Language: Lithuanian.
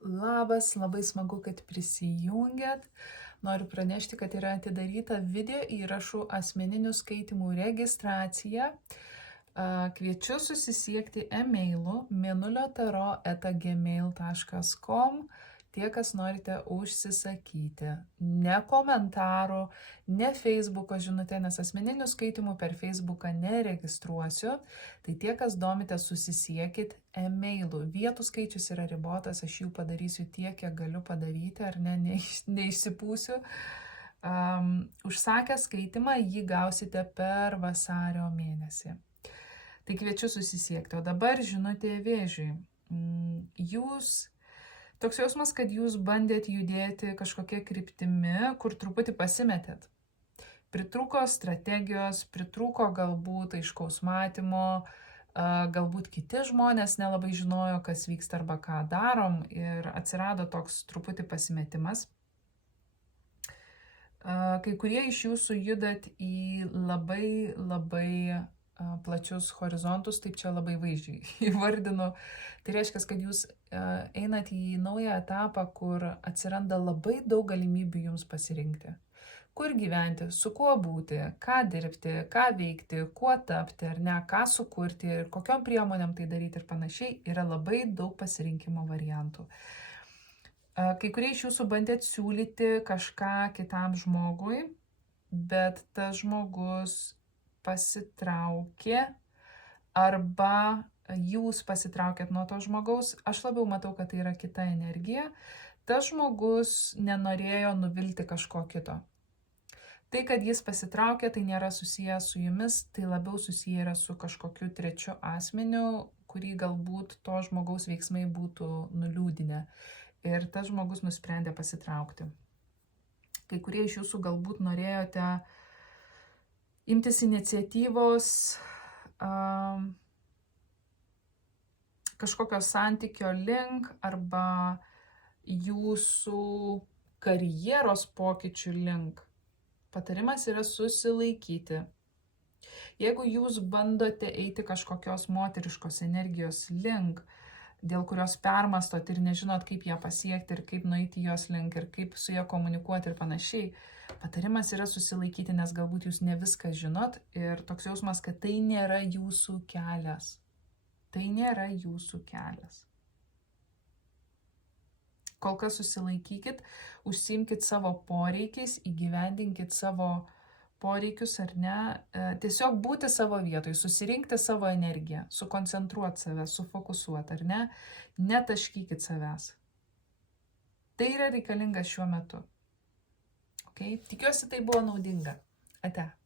Labas, labai smagu, kad prisijungėt. Noriu pranešti, kad yra atidaryta video įrašų asmeninių skaitimų registracija. Kviečiu susisiekti e-mailu mėnuliotaro@gmail.com. Tie, kas norite užsisakyti. Ne komentarų, ne Facebooko žinutė, nes asmeninių skaitimų per Facebooką neregistruosiu. Tai tie, kas domite, susisiekit e-mailu. Vietų skaičius yra ribotas, aš jų padarysiu tiek, kiek galiu padaryti, ar ne, neišsipūsiu. Užsakę skaitimą jį gausite per vasario mėnesį. Tai kviečiu susisiekti. O dabar žinutė Vėžiui. Toks jausmas, kad jūs bandėt judėti kažkokia kryptimi, kur truputį pasimetėt. Pritrūko strategijos, pritrūko galbūt aiškaus matymo, galbūt kiti žmonės nelabai žinojo, kas vyksta arba ką darom ir atsirado toks truputį pasimetimas. Kai kurie iš jūsų judat į labai plačius horizontus, taip čia labai vaizdžiai įvardinu. Tai reiškia, kad jūs einat į naują etapą, kur atsiranda labai daug galimybių jums pasirinkti. Kur gyventi, su kuo būti, ką dirbti, ką veikti, kuo tapti, ar ne, ką sukurti ir kokiom priemonėm tai daryti ir panašiai, yra labai daug pasirinkimo variantų. Kai kurie iš jūsų bandėt siūlyti kažką kitam žmogui, bet tas žmogus pasitraukė arba jūs pasitraukėt nuo to žmogaus. Aš labiau matau, kad tai yra kita energija. Tas žmogus nenorėjo nuvilti kažko kito. Tai, kad jis pasitraukė, tai nėra susijęs su jumis, tai labiau susiję yra su kažkokiu trečiu asmeniu, kurį galbūt to žmogaus veiksmai būtų nuliūdinę. Ir tas žmogus nusprendė pasitraukti. Kai kurie iš jūsų galbūt norėjote imtis iniciatyvos kažkokio santykio link arba jūsų karjeros pokyčių link. Patarimas yra susilaikyti. Jeigu jūs bandote eiti kažkokios moteriškos energijos link, dėl kurios permastot ir nežinot, kaip ją pasiekti ir kaip nueiti jos link ir kaip su ją komunikuoti ir panašiai, patarimas yra susilaikyti, nes galbūt jūs ne viską žinot ir toks jausmas, kad tai nėra jūsų kelias. Tai nėra jūsų kelias. Kol kas susilaikykit, užsiimkit savo poreikiais, įgyvendinkit savo poreikius ar ne, tiesiog būti savo vietoj, susirinkti savo energiją, sukoncentruoti save, sufokusuoti ar ne, netaškykit savęs. Tai yra reikalinga šiuo metu. Okay? Tikiuosi, tai buvo naudinga. Ate.